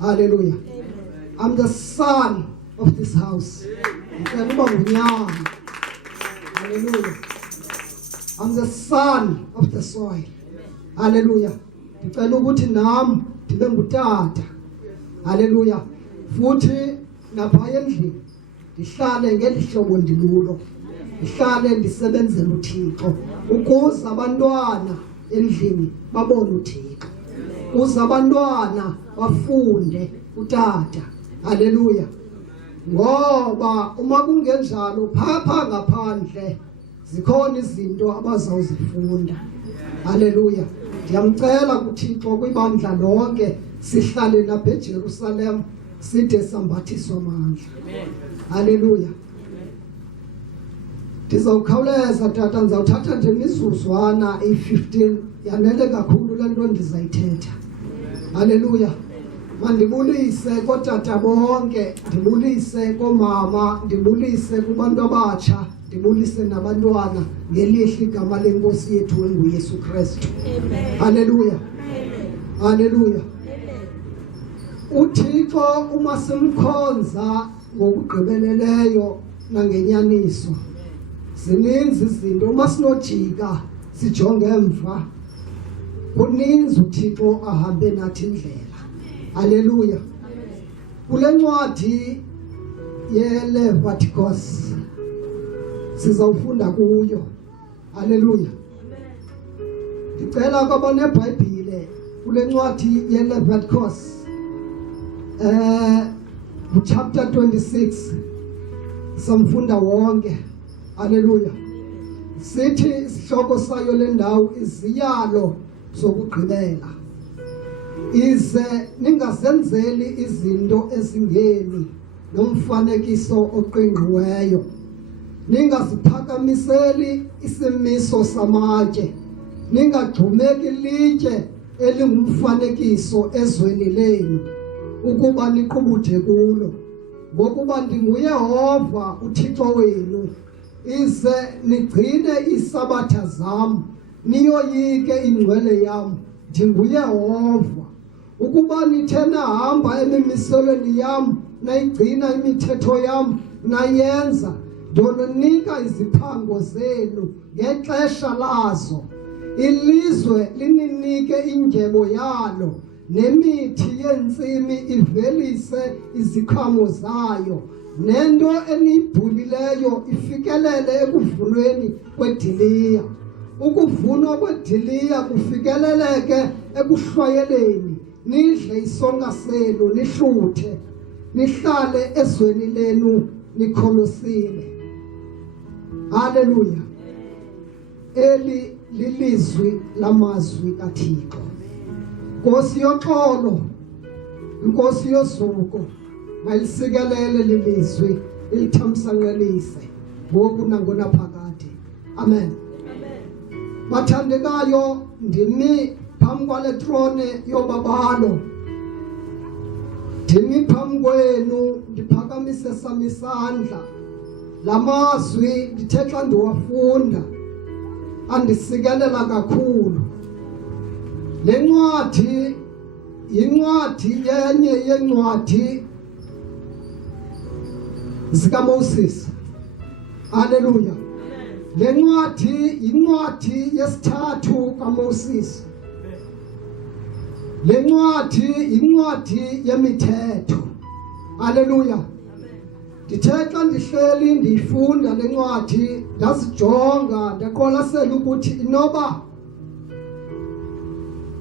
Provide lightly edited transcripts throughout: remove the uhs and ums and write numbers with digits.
Hallelujah. I'm the son of this house. Hallelujah. I'm the son of the soil. Hallelujah. Ngicela ukuthi nami ndibe ngutata. Hallelujah. Futhi lapha endlini ndihlale ngelihlobo ndilulo. Ndihlale ndisebenzele uThixo ukuze abantwana endlini babone uThixo. Ukuze abantwana bafunde uTata. Hallelujah. Ngoba uma kungenjalo phapha ngaphandle zikhona izinto abazawuzifunda. Hallelujah. Ndiyamcela kuThixo kwibandla lonke sihlale lapha eJerusalem side sambathiswa amandla. Hallelujah. Ndizawukhawuleza tata, ndizawuthatha nje imizuzwana eyi-15 yanele kakhulu le nto ndizayithetha. Hallelujah. Mandibulise kootata bonke, ndibulise koomama, ndibulise kubantu abatsha, ndibulise nabantwana ngelihle igama lenkosi yethu enguYesu Kristu. Hallelujah. Hallelujah. uThixo uma simkhonza ngokugqibeleleyo nangenyaniso, zininzi izinto uma sinojika sijonge emva, kuninzi uThixo ahambe nathi indlela. Hallelujah. Kule ncwadi yeLeviticus sizawufunda kuyo. Hallelujah. Ndicela kwabane eBhayibhile kule ncwadi yeLeviticus chapter 26 samfunda wonke. Hallelujah. Sithi isihloko sayo le ndawo iziyalo zokugqibela. Ize ningazenzeli izinto ezingeni nomfanekiso oqingqiweyo, ningaziphakamiseli isimiso samatye, ningagxumeki litye elingumfanekiso ezweni lenu ukuba niqubuthe kulo, ngokuba ndinguYehova uThixo wenu. Ize nigcine iisabatha zam, niyoyike ingcwele yam, ndinguYehova. Ukuba nithe nahamba emimiselweni yam, nayigcina imithetho yam, nayenza, ndonika iziphango zenu ngexesha lazo, ilizwe lininike indyebo yalo, nemithi yentsimi ivelise iziqhamo zayo, nento eniyibhulileyo ifikelele ekuvunweni kwediliya. Ukuvunwa kwediliya kufikeleleke ekuhlwayeleni, nidle isonka senu nihluthe, nihlale ezweni lenu nikholosile. Hallelujah. Eli lilizwi lamazwi kaThixo. Nkosi yoxolo, Nkosi yosuku, mayilisikelele lilizwi ilithamsanqelise ngoku nangonaphakade. Amen. Bathandekayo, ndimi phambi kwale trone yobabalo, ndimi phambi kwenu ndiphakamise sami isandla. La mazwi ndithe xa ndiwafunda andisikelela kakhulu. Le ncwadi yincwadi yenye yencwadi zikaMoses. Hallelujah. Le ncwadi yincwadi yesithathu kaMoses. Le ncwadi yincwadi yemithetho. Hallelujah. Ndithe xa ndihleli ndiyifunda le ncwadi ndazijonga, ndaqwalasela ukuthi inoba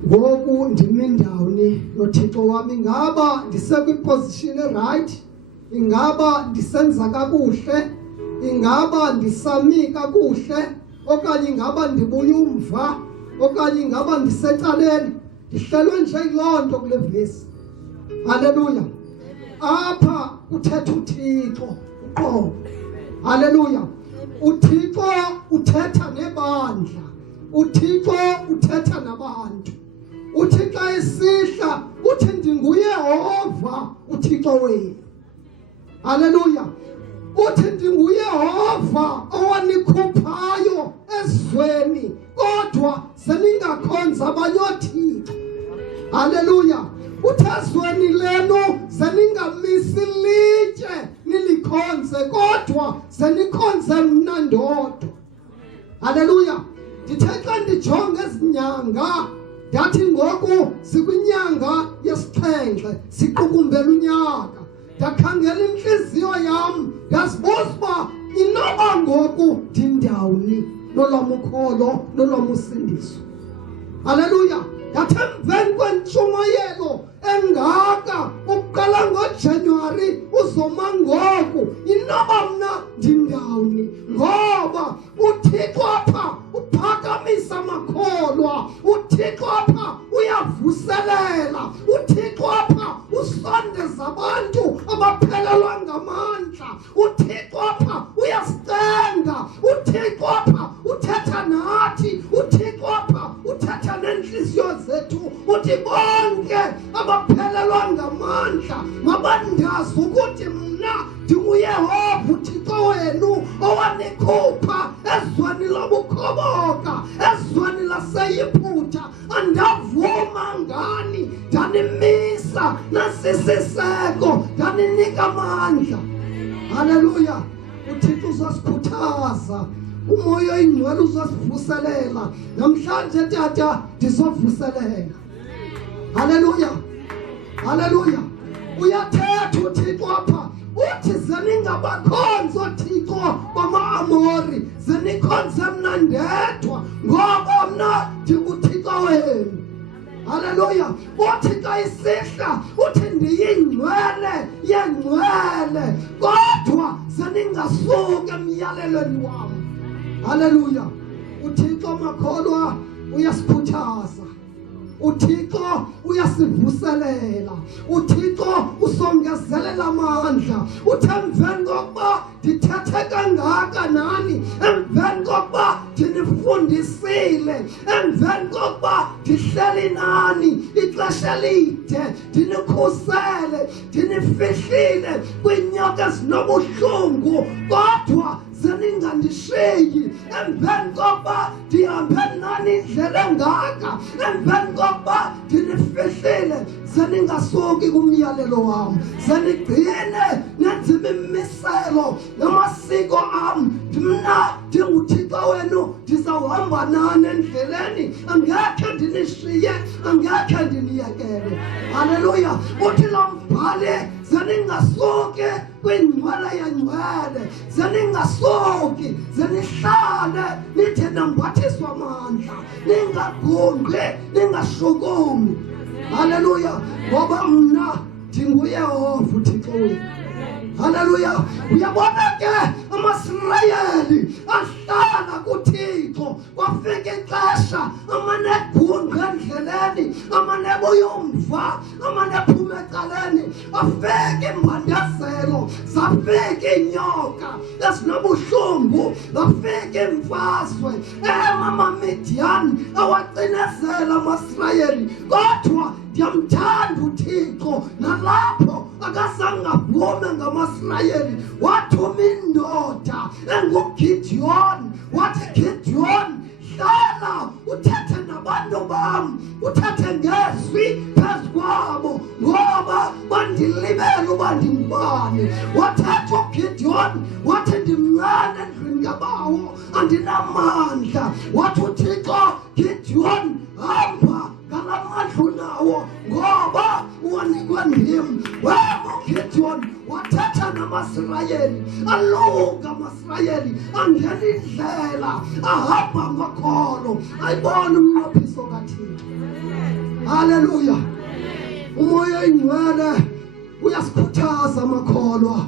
ngoku ndimi ndawoni noThixo wami, ingaba ndisekwiposition erayight, ingaba ndisenza kakuhle, ingaba ndisami kakuhle, okanye ingaba ndibuya umva, okanye ingaba ndisecaleni. Ndihlelwe nje yiloo nto kule vesi. Hallelujah. Apha uthetha uThixo uqobo. Hallelujah. uThixo uthetha nebandla, uThixo uthetha nabantu. uThixo esihla uthi ndinguYehova uThixo wenu. Hallelujah. Uthi ndinguYehova owanikhuphayo ezweni, kodwa seningakhonza abanye oothixo. Hallelujah. Uthi ezweni lenu kodwa senikhonze mna ndodwa. Haleluya. Ndithe xa ndijonge ezinyanga ndathi ngoku sikwinyanga yesixhenxe siqukumbela unyaka. Ndakhangela inhliziyo yam ndazibuza uba inoba ngoku ndindawuni nolwam ukholo nolwam usindiso. Haleluya. Ndathi emveni kwentshumayelo engaka ukuqala ngoJanuwari uzoma ngoku inoba mna ndindawuni ngoba uThixo apha uphakamisa amakholwa, uThixo apha uyavuselela, uThixo apha usondeza abantu abaphelelwa ngamandla, uThixo apha uyasicenda, uThixo apha uthetha nathi, uThixo apha uthetha nenhliziyo zethu, uthi bonke abaphelelwa ngamandla mabandazi ukuthi mna ndinguYehova uThixo wenu owanikhupha ezweni lobukhoboka, ezweni laseYiputa. Andavuma ngani, ndanimisa nasisiseko, ndaninika amandla. Haleluya. uThixo uzasikhuthaza, umoya oyingcwele uzasivuselela. Namhlanje tata ndizovuselela. Haleluya. Haleluya. Uyathetha uThixo apha uthi zeningabakhonzi Thixo bama-Amori, zenikhonze mna ndedwa ngoba mna ndinguThixo wenu. Haleluya. Uthi xa isihla uthi ndiyingcwele yeNgcwele, kodwa zeningasuki emyalelweni wam. Haleluya. uThixo makholwa uyasikhuthaza, uThixo uyasivuselela, uThixo usongezelela amandla. Uthi emveni kokuba ndithethe kangaka nani, emveni kokuba ndinifundisile, emveni kokuba ndihleli nani ixesha elide, ndinikhusele, ndinifihlile kwiinyoka ezinobuhlungu, kodwa zeningandishiyi, emveni kokuba ndihambe nani indlela engaka, emveni kokuba ndinifihlile, zeningasuki kumyalelo wam, zenigcine nenzima imiselo namasiko am. Mna ndinguThixo wenu, ndizawuhamba nani endleleni, angekhe ndinishiye, angekhe ndiniyekele. Haleluya. Uthi lo mbhali zeningasuki kwingcwele yeNgcwele, zeningasuki, zenihlale nithe nambathiswa amandla, ningagungqi, ningashukumi. Haleluya. Ngoba mna ndinguYehova uThixo wenu. Haleluya. Uyabona ke amaSirayeli ahlala kuThixo, kwafika ixesha amane egungqa endleleni, amane ebuya umva, amane ephuma ecaleni, afika imbandezelo, zafika inyoka ezinobuhlungu, zafika imfazwe amamidiyani awacinezela amaSirayeli. Kodwa ndiyamthanda uThixo, nalapho akazange avume ngamaSirayeli, wathuma indoda enguGidiyoni. Wathi Gidiyoni, hlala uthethe nabantu bam, uthethe ngezwi phezu kwabo, ngoba bandilibele uba ndingubani. Wathetha uGidiyoni, wathi ndimncane endlwini yabawo, andinamandla. Wathi uThixo, Gidiyoni, hamba ngalamandla unawo, ngoba uwanikwe ndim. Wema uGidiyoni wathetha namaSirayeli, alunga amaSirayeli, angena indlela, ahamba ngokholo, ayibona umnqophiso kaThixo. Haleluya. Umoya oyingcwele uyasikhuthaza amakholwa,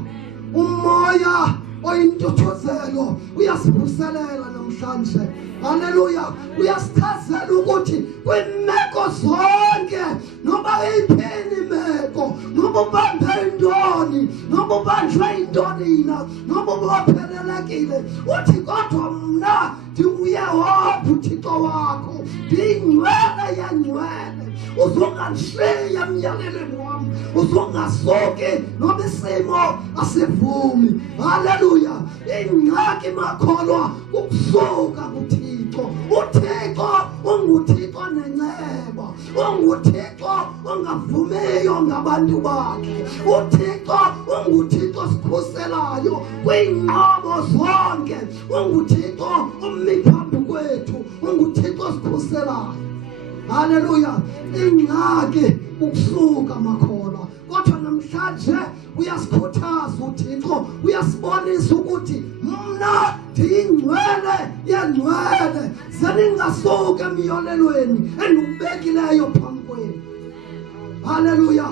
umoya oyintuthuzelo uyasivuselela namhlanje. Haleluya. Uyasichazela ukuthi kwimeko zonke, noba yiphini imeko, noba ubambe intoni, noba ubanjwe intonina, noba ubaphelelekile, uthi kodwa mna ndinguYehova uThixo wakho, ndiyingcwele yeNgcwele. Uzunganishiya emyalelweni wami, uzungasuki noba isimo asivumi. Haleluya. Ingxaki makholwa ukusuka kuThixo. uThixo unguThixo nenceba, unguThixo ongavumiyo ngabantu bakhe, uThixo unguThixo sikhuselayo kwiinqobo zonke, unguThixo ummi phambi kwethu, unguThixo sikhuselayo. Haleluya. Ingxaki ukusuka makholwa, kodwa namhlanje uyasikhuthaza uThixo, uyasibonisa ukuthi mna ndiyingcwele yeNgcwele, seningasuka emiyolelweni endiwubekileyo phambi kwenu. Haleluya.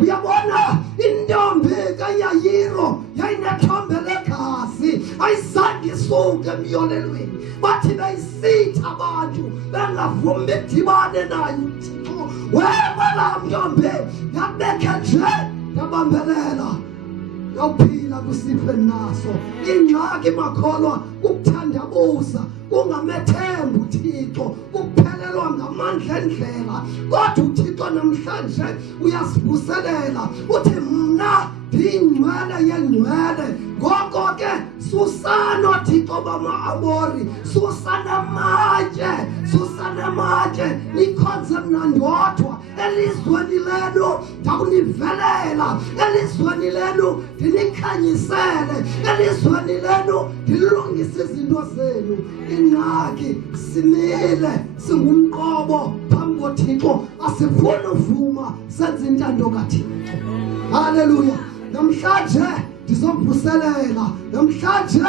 Uyabona intombi kaYayiro yayinethombe legazi, ayizange isuke emiyolelweni, bathi beyisitha abantu bengavumi bedibane naye uThixo. Wema ntombi yabekhe nje yabambelela, yawuphila kwisifo naso. Ingxaki makholwa kukuthandabuza, kungamethemba uThixo, kuphelelwa ngamandla endlela. Kodwa uThixo namhlanje uyasivuselela, uthi mna ndiyingcwele yeNgcwele. Ngoko ke susana Thixo bama-Amori, susana amatye, nikhonze mna ndodwa. Elizweni lenu ndakunivelela, elizweni lenu ndinikhanyisele, elizweni lenu ndilungise izinto zenu. Ingxaki simile singumqobo phambi koThixo, asifuni uvuma senze intando kaThixo. Haleluya. Namhlanje ndizovuselela, namhlanje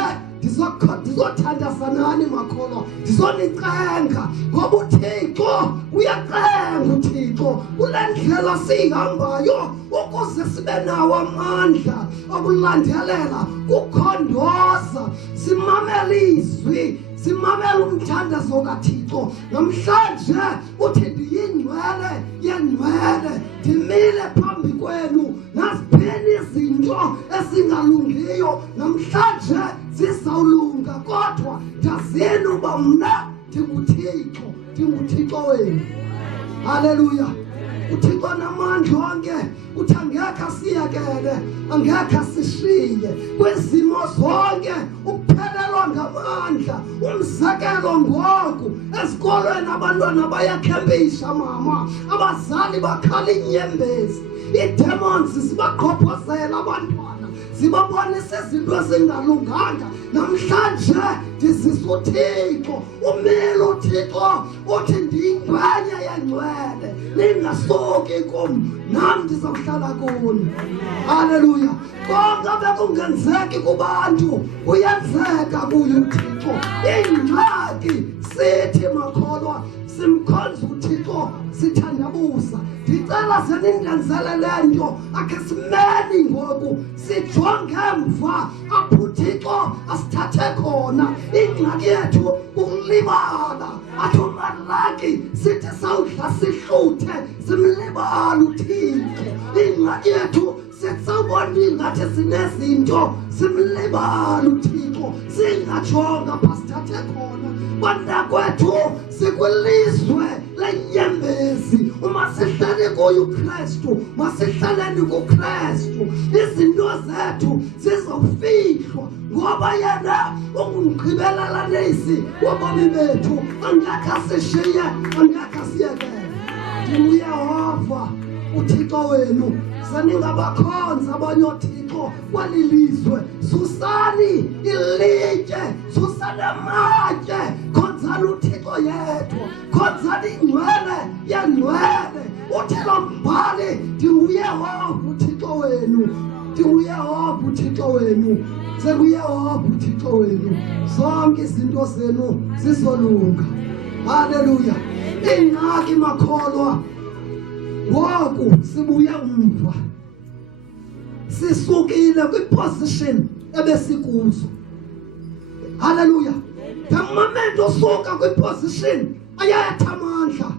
ndizothandazanani makholwa, ndizonicenga ngoba uThixo uyacenga. uThixo kule ndlela siyihambayo ukuze sibe nawo amandla okulandelela, kukhondoza, simamele izwi, simamele umthandazo kaThixo. Namhlanje uthi ndiyingcwele yeNgcwele, ndimile phambi kwenu, naziphini izinto ezingalungiyo namhlanje zizawulunga, kodwa ndazini uba mna ndinguThixo wenu. Haleluya. uThixo namandla onke, uthi angekhe asiyekele, angekhe asishiye kwizimo zonke. Ukuphelelwa ngamandla, umzekelo ngoku esikolweni abantwana bayakhempisha mama, abazali bakhala inyembezi, ii-demons zibaqhophozela abantwana, zibabonisa izinto ezingalunganga. Namhlanje ndizisa uThixo, umile uThixo, uthi ndiyingcwele yeNgcwele, ningasuki kum, nam ndizawuhlala kuni. Haleluya. Konke bekungenzeki kubantu kuyenzeka kuye uThixo. Ingxaki sithi makholwa simkhonza uThixo, sithandabuza. Ndicela senindenzele le nto, akhe simeni ngoku sijonge emva apho uThixo asithathe khona. Ingxaki yethu ukulibala, athi umalaki sithi sawudla sihluthe simlibala uThixo. Ingxaki yethu sitsawubona ingathi sinezinto simlibala uThixo, singajonga apha sithathe khona. Bantakwethu sikwilizwe lenyembezi, uma sihlale kuye uKristu, masihlaleni kuKristu, izinto zethu zizawufihlwa ngoba yena ungumgqibelelanisi wobomi bethu. Angekhe asishiye, angekhe asiyekele. NdinguYehova uThixo wenu, seningabakhonza abanye oThixo kweli lizwe. Susani ilitye, susani amatye, khonzani uThixo yedwa, khonzani ingcwele yeNgcwele. Uthi lo mbhali, ndinguYehova uThixo wenu, ndinguYehova uThixo wenu, senguYehova uThixo wenu, zonke izinto zenu zizolunga. Haleluya. Ingxaki makholwa ngoku sibuye umva, sisukile kwiposition ebesikuzo. Haleluya. The moment usuka kwiposition ayatha amandla.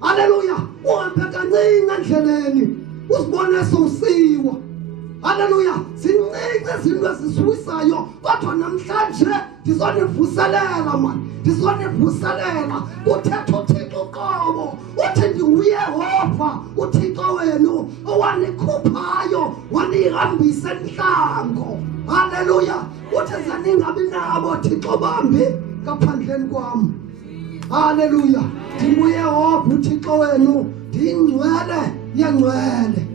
Haleluya. Uhambe kancinci endleleni uzibone sowusiwa. Haleluya. Zincinci izinto ezisuwisayo, kodwa namhlanje ndizonivuselela mani, ndizonivuselela. Uthetha uThixo qobo, uthi ndinguYehova uThixo wenu, owanikhuphayo wanihambisa entlango. Haleluya. Uthi ze ningabi nabo Thixo bambi ngaphandleni kwam. Haleluya. NdiyiYehova uThixo wenu, NdiyiNgcwele yeNgcwele.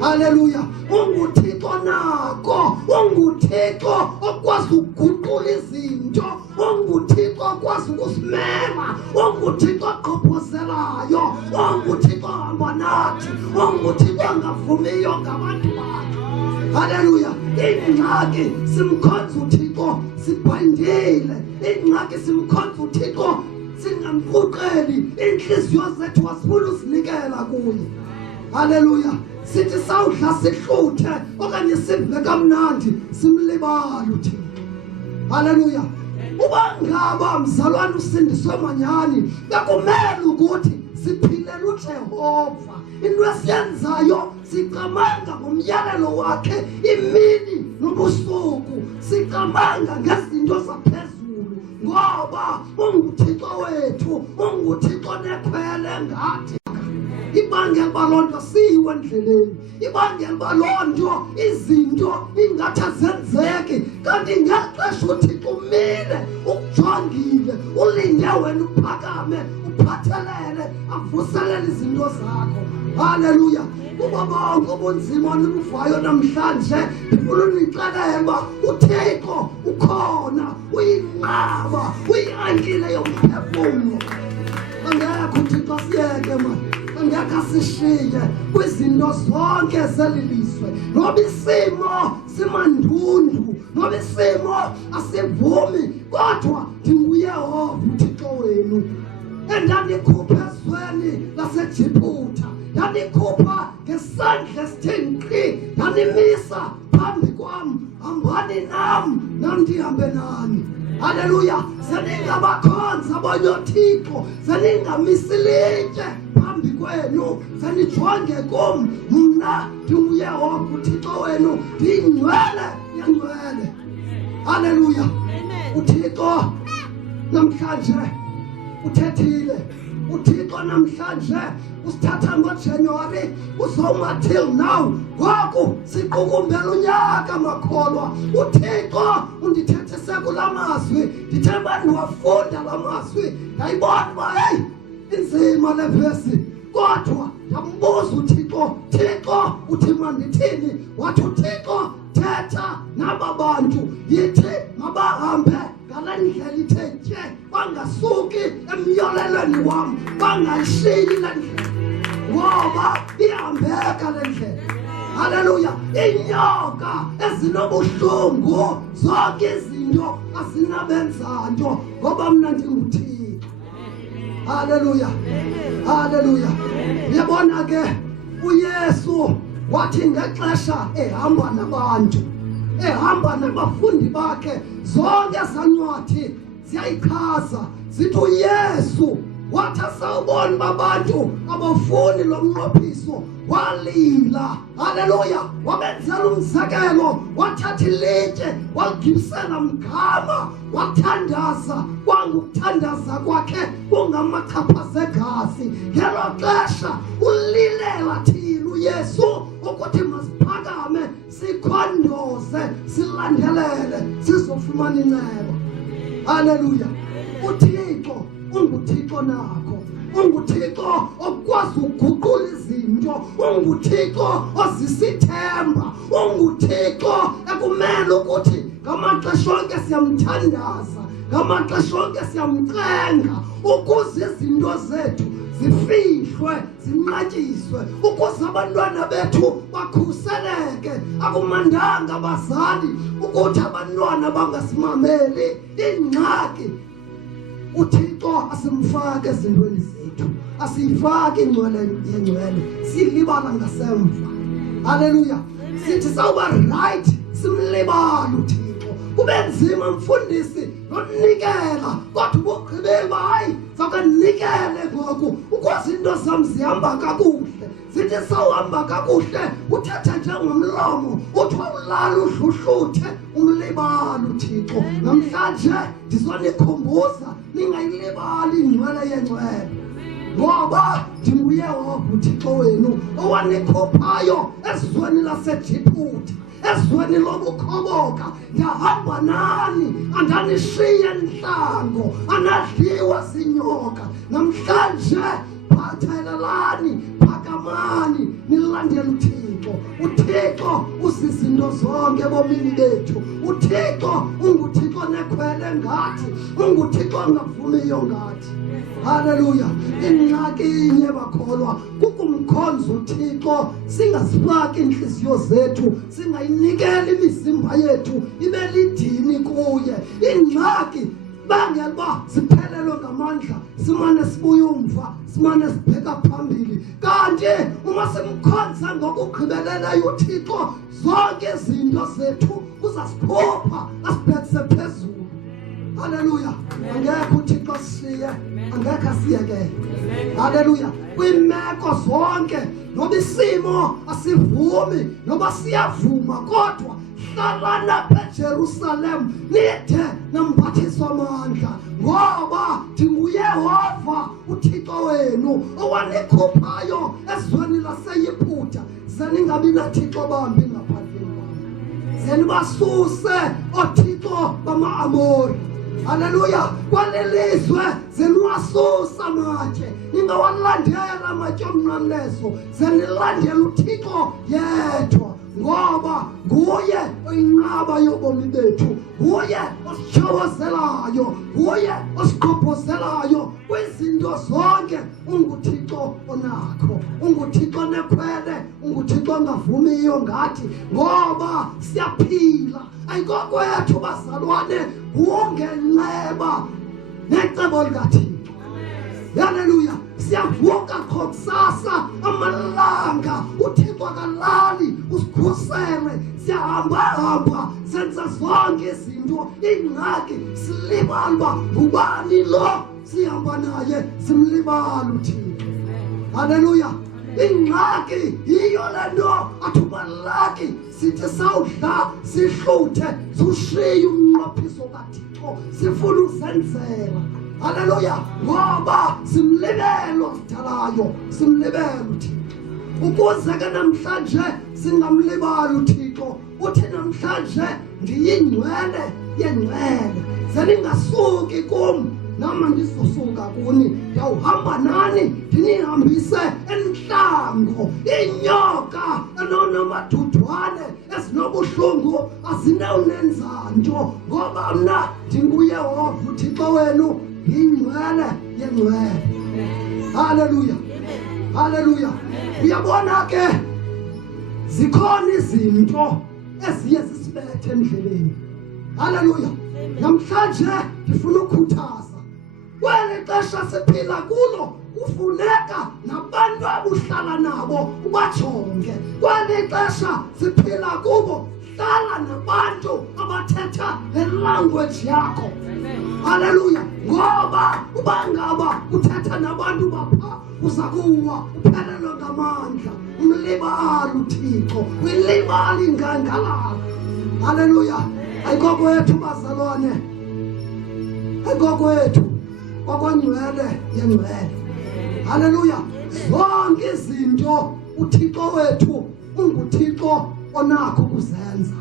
Haleluya. UnguThixo nako, unguThixo okwazi ukuguqula izinto, unguThixo okwazi ukusimema, unguThixo oqhophozelayo, unguThixo ohamba nathi, unguThixo ongavumiyo ngabantu bakhe. Haleluya. Ingxaki simkhonza uThixo sibhandile, ingxaki simkhonza uThixo singamfuqeli, inhliziyo zethu wasifuna usinikela kuye. Haleluya. Sithi sawudla sihluthe okanye sive kamnandi simlibala uThixo. Haleluya. Uba ngaba mzalwane usindiswe manyani, bekumele ukuthi siphilela uJehova. Into esiyenzayo sicamanga ngomyalelo wakhe imini nobusuku, sicamanga ngezinto zaphezulu, ngoba unguThixo wethu, unguThixo nekhwele ngathi. Ibangela balonto siwe endleleni, ibangela balonto izinto ingathi azenzeki, kanti ngexesha uThixo umile ukujongile, ulinde wena uphakame, uphathelele, avuselele izinto zakho. Haleluya. Kuba bonke ubunzima onubuvayo namhlanje, ndifuna unixelela uba uThixo ukhona, uyinqaba, uyiankile yomphefumlo. Angekho uThixo asiyeke mani, angekho asishiye kwizinto zonke zelilizwe. Noba isimo simandundu, noba isimo asivumi, kodwa ndinguYehova uThixo wenu, endandikhupha ezweni laseJiputha, ndanikhupha ngesandla esithengqi, ndanimisa phambi kwam, hambani nam, nam ndihambe nani. Haleluya. Seningabakhonza abanye oThixo, seningamisi ilitye phambi kwenu, senijonge kum, mna ndinguYehova uThixo wenu, NdiyiNgcwele yeNgcwele. Haleluya. uThixo namhlanje uthethile, uThixo namhlanje usithatha ngoJanuary uzoma till now, ngoku siqukumbela unyaka makholwa. uThixo undithethise kula mazwi, ndithe uba ndiwafunda la mazwi ndayibona uba heyi inzima le vesi, kodwa ndambuza uThixo, Thixo uthi mandithini? Wathi uThixo thetha naba bantu, yithi mabahambe ngale ndlela ithe tye, bangasuki emyolelweni wam, bangayishiyi le ndlela, ngoba ihambeka le ndlela. Haleluya. Inyoka ezinobuhlungu, zonke izinto azinabenzayo, ngoba mna ndinguThixo. Haleluya. Haleluya. Uyabona ke uYesu wathi ngexesha ehamba nabantu, ehamba nabafundi bakhe, zonke ezancwadi ziyayichaza zithi uYesu wathi asawubona babantu abafuni lo mnqophiso walila. Haleluya. Wabenzela umzekelo, wathatha ilitye waligibisela mgama, wathandaza, kwangukuthandaza kwakhe kungamachaphaza egazi. Ngelo xesha ulilela thina uYesu ukuthi masiphakame, sikhondoze, silandelele, sizofumana inceba. Haleluya. uThixo unguThixo nako, unguThixo okwazi ukuguqula izinto, unguThixo ozisithemba, unguThixo ekumele ukuthi ngamaxesha onke siyamthandaza, ngamaxesha onke siyamcenga, ukuze izinto zethu zifihlwe, zinqatyiswe, ukuze abantwana bethu bakhuseleke. Akumandanga abazali ukuthi abantwana bangasimameli. Ingxaki uThixo asimfake ezintweni zethu, asiyifaki iNgcwele yeNgcwele, silibala ngasemva. Haleluya. Sithi sawuba right simlibala uThixo, kube nzima mfundisi nonikela, kodwa ubugqibela hayi sakanikele ngoku ukuze into zam zihamba kakuhle. Sithi sawuhamba kakuhle uthethe njengomlomo, uthi ulala udluhluthe umlibala uThixo. Namhlanje ndizonikhumbuza ningayilibali iNgcwele yeNgcwele, ngoba ndinguYehova uThixo wenu owanikhuphayo ezweni laseJiputha, ezweni lobukhoboka ndihamba nani andanishiye nhlango anadliwa zinyoka namhlanje phathelelani phakamani nilandele uThixo. uThixo usizinto zonke ebomini bethu. uThixo unguThixo nekhwele ngathi, unguThixo ongavumiyo ngathi. Haleluya. Ingxaki inye bakholwa kukumkhonza uThixo singazifaki inhliziyo zethu, singayinikeli imizimba yethu ibe lidini kuye. Ingxaki bangela uba siphelelwe ngamandla, simane sibuye umva, simane sibheka phambili. Kanti uma simkhonza ngokugqibeleleyo uThixo, zonke izinto zethu uzasiphupha asibhekise phezulu. Haleluya. Angekho uThixo siye, angekho asiyekele. Haleluya. Kwimeko zonke, noba isimo asivumi, noba siyavuma, kodwa hlalana apha eJerusalem nide namphathiswa amandla, ngoba ndinguYehova uThixo wenu owanikhuphayo ezweni laseYiputa. Zeningabi nathixo bambi ngaphandle kwami, zenibasuse oothixo bama-Amori. Haleluya. Kwalelizwe zeniwasusa amatye, ningawalandela amatye omnqamlezo, zenilandela uThixo yedwa, ngoba nguye oyinqaba yobomi bethu, nguye ositshawazelayo, nguye osiqophozelayo kwizinto zonke. unguThixo onakho, unguThixo nekhwele, unguThixo ongavumiyo ngathi, ngoba siyaphila. Ayikokwethu bazalwane, kungenxeba necebo likaThixo. Haleluya. Siyavuka qho kusasa amalanga, uThixo akalali usikhusele, siyahamba senza zonke izinto. Ingxaki silibala uba ngubani lo sihamba naye, simlibala uThixo. Haleluya. Ingxaki yiyo le nto athubalaki sithi sawudla sihluthe siwushiye umnqophiso kaThixo, sifuna uzenzela. Haleluya. Ngoba simlibele osidalayo, simlibele uThixo. Ukuze ke namhlanje singamlibali uThixo, uthi namhlanje ndiyingcwele yeNgcwele, zeningasuki kum nama ndizosuka kuni, ndiyawuhamba nani ndinihambise enhlango. Inyoka enoonomadudwane ezinobuhlungu azinawunenza nto, ngoba mna ndinguYehova uThixo wenu, ndiyingcwele yeNgcwele. Haleluya. Haleluya. Uyabona ke zikhona izinto eziye zisibethe endleleni. Haleluya. Namhlanje ndifuna ukukhuthaza, kweli xesha siphila kulo kufuneka nabantu abuhlala nabo ubajonge. Kweli xesha siphila kubo, hlala nabantu abathetha le language yakho. Haleluya. Ngoba uba ngaba uthetha nabantu bapha, uza kuwa uphelelwe ngamandla, umlibali uThixo, uyilibali ingangalala. Haleluya. Ayikokwethu bazalwane, ayikokwethu, kwakwangcwele yeNgcwele. Haleluya. Zonke izinto uThixo wethu unguThixo onakho ukuzenza,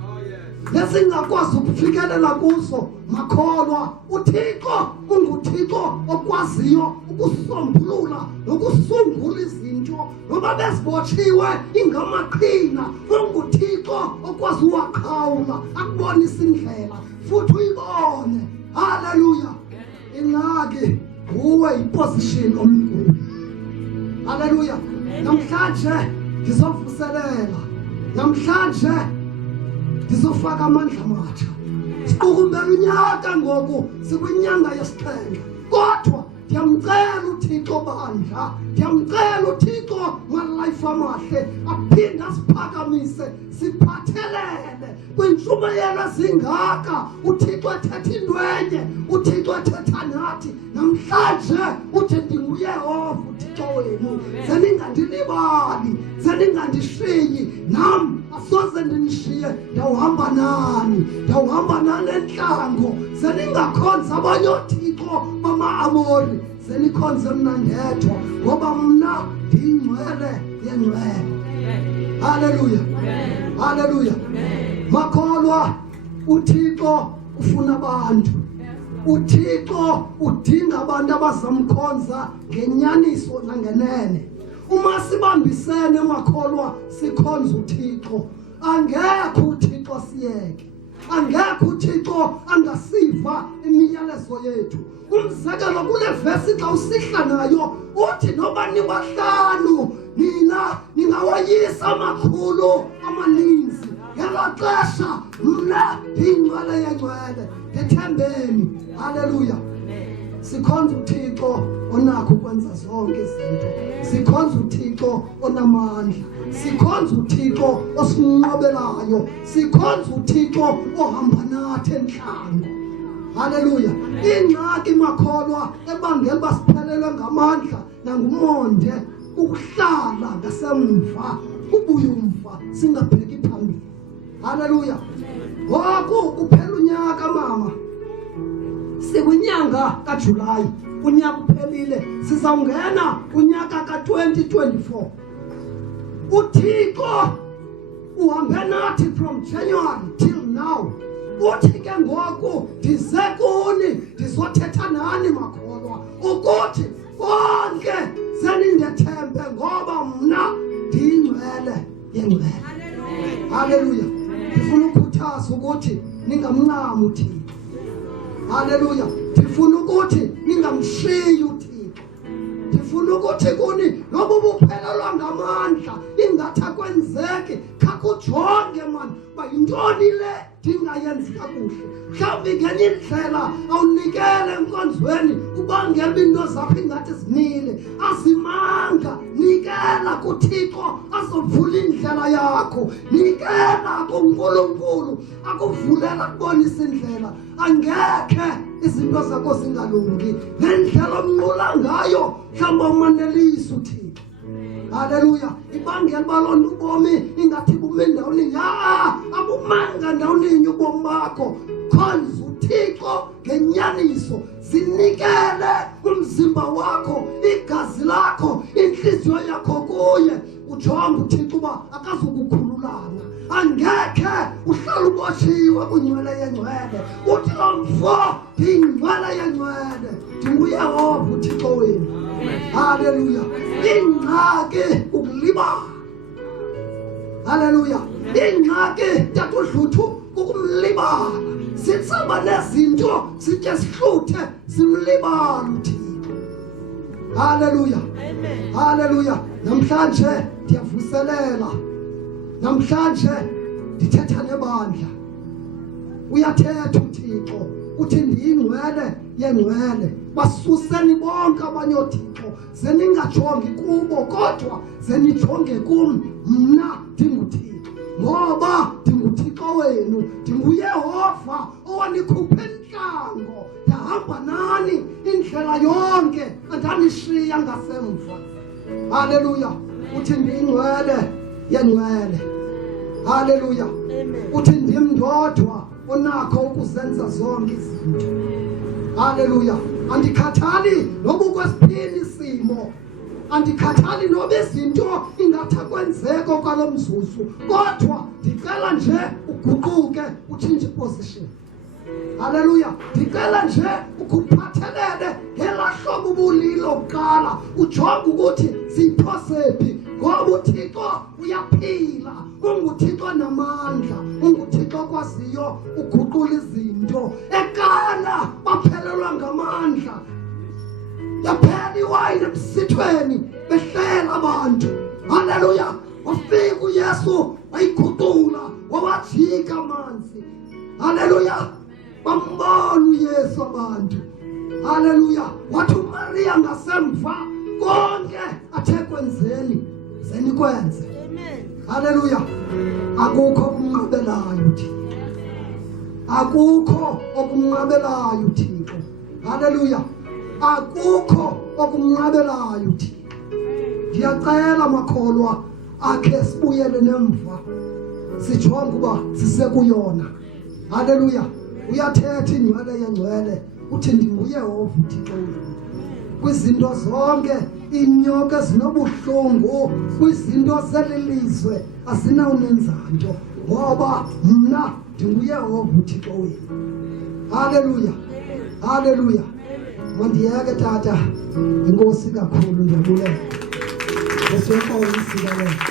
nesingakwazi ukufikelela kuzo makholwa. uThixo unguThixo okwaziyo ukusombulula nokusungula izinto noba bezibotshiwe ingamaqhina. unguThixo okwazi uwaqhawula akubonisa indlela futhi uyibone. Haleluya. Ingxaki nguwe iposition omkhulu. Haleluya. Namhlanje ndizovuselela, namhlanje ndizofaka amandla amatsha. Siqukumbela unyaka ngoku sikwinyanga yesixhenxe, kodwa ndiyamcela uThixo bandla, ndiyamcela uThixo malayifu amahle aphinde asiphakamise, siphathelele kwiintshumayelo ezingaka. uThixo ethetha intwenye, uThixo ethetha nathi namhlanje, uthi ndinguYehova uThixo wenu, zeningandilibali, zeningandishiyi. Nam asoze ndinishiye, ndawuhamba nani, ndawuhamba nani entlango. Zeningakhonza abanye oothixo bama-Amori, zenikhonze mna ndedwa, ngoba mna ndiyingcwele yeNgcwele. Haleluya. Haleluya. makholwa uThixo ufuna abantu. uThixo udinga abantu abazamkhonza ngenyaniso nangenene. Uma sibambisene makholwa sikhonza uThixo, angekho uThixo siyeke, angekho uThixo angasiva imiyalezo yethu. Umzekelo kule verse xa usihla nayo uthi noba nibahlanu nina ningawayisa amakhulu amaninzi, ngelo xesha mna ndiyingcwele yeNgcwele, ndithembeni. Haleluya. Sikhonza uThixo onakho ukwenza zonke izinto. Sikhonza uThixo onamandla. Sikhonza uThixo osinqobelayo. Sikhonza uThixo ohamba nathi enhlango. Haleluya. Ingxaki makholwa ebangela basiphelelwe ngamandla nangumonde ukuhlala ngasemva, ubuyumva singabheki phambili. Haleluya. Ngoku kuphela unyaka mama, sikwinyanga kaJulayi, unyaka uphelile, sizawungena unyaka ka-2024. uThixo uhambe nathi from January till now. Uthi ke ngoku ndize kuni ndizothetha nani makholwa ukuthi konke senindethembe ngoba mna ndiyingcwele yeNgcwele. Haleluya. Ndifuna ukukhuthaza ukuthi ningamncami uThixo. Haleluya. Ndifuna ukuthi ningamshiyi uThixo. Ndifuna ukuthi kuni noba ubuphelelwa ngamandla ingathi akwenzeki, khakujonge mani uba yintoni le ndingayenzi kakuhle. Mhlawumbi ngenye indlela awunikele enkonzweni ubangela into zakho ingathi zimile, azimanga. Nikela kuThixo azovula indlela yakho. Nikela kuNkulunkulu akuvulela kubonisa indlela. Angekhe izinto zakho zingalungi ngendlela omnqula ngayo mhlawumbi umanelisa uThixo. Haleluya. Ibangela balona ubomi ingathi bume ndawoni, abumanga ndawoni ubomi bakho. Khonza uThixo ngenyaniso. Zinikele umzimba wakho, igazi lakho, inhliziyo yakho kuye. Ujonge uThixo uba akazukukhululana. Angekhe uhlala uboshiwe kwiNgcwele yeNgcwele. Uthi lo mfo ndiyingcwele yeNgcwele, ndinguYehova uThixo wenu. Haleluya. Ingxaki ukulibala. Haleluya. Ingxaki tatudluthu ukumlibala. Sitsaba nezinto sitye sihluthe simlibala uThixo. Haleluya. Amen. Haleluya. Namhlanje ndiyavuselela. Namhlanje ndithetha nebandla. Uyathetha uThixo uthi ndiyingcwele yeNgcwele. Basuseni bonke abanye oThixo, zeningajongi kubo kodwa zenijonge kum, mna ndinguThixo. Ngoba ndinguThixo wenu, ndinguYehova owanikhupha entlango. Ndahamba nani indlela yonke, andanishiya ngasemva. Haleluya. Uthi ndiyingcwele yeNgcwele. Haleluya. Uthi ndim ndodwa onakho ukuzenza zonke izinto. Haleluya. Andikhathali noba ukwesiphini isimo, andikhathali noba izinto ingathi akwenzeko kwalo mzuzu, kodwa ndicela nje uguquke utshintshe iposition. Haleluya. Ndicela nje ukuphathelele ngela hlobo ubulilo kuqala, ujonge ukuthi siyiphosephi. Ngoba uThixo uyaphila, unguThixo namandla, unguThixo kwaziyo uguqula izinto. Ekana baphelelwa ngamandla, yaphela iwayini emsithweni behlela abantu. Haleluya. Wafika uYesu wayiguqula, wawajika amanzi. Haleluya. Bambona uYesu abantu. Haleluya. Wathi uMaria ngasemva konke athe kwenzeni zenikwenze. Amen. Haleluya. Akukho okumnqabelayo uThixo. Akukho okumnqabelayo uThixo. Haleluya. Akukho okumnqabelayo uThixo. Ndiyacela makholwa akhe sibuyele nemva, sijonge uba sisekuyona. Haleluya. Uyathetha iNgcwele yeNgcwele uthi ndinguYehova uThixo wenu. Kwizinto zonke inyoka zinobuhlungu kwizinto zelilizwe asinawunenzanto ngoba mna ndinguyehova uthixo wenu. Haleluya, haleluya. Mandiyeke tata, inkosi kakhulu, ndiyabulela. Ngesoxolo isibalele.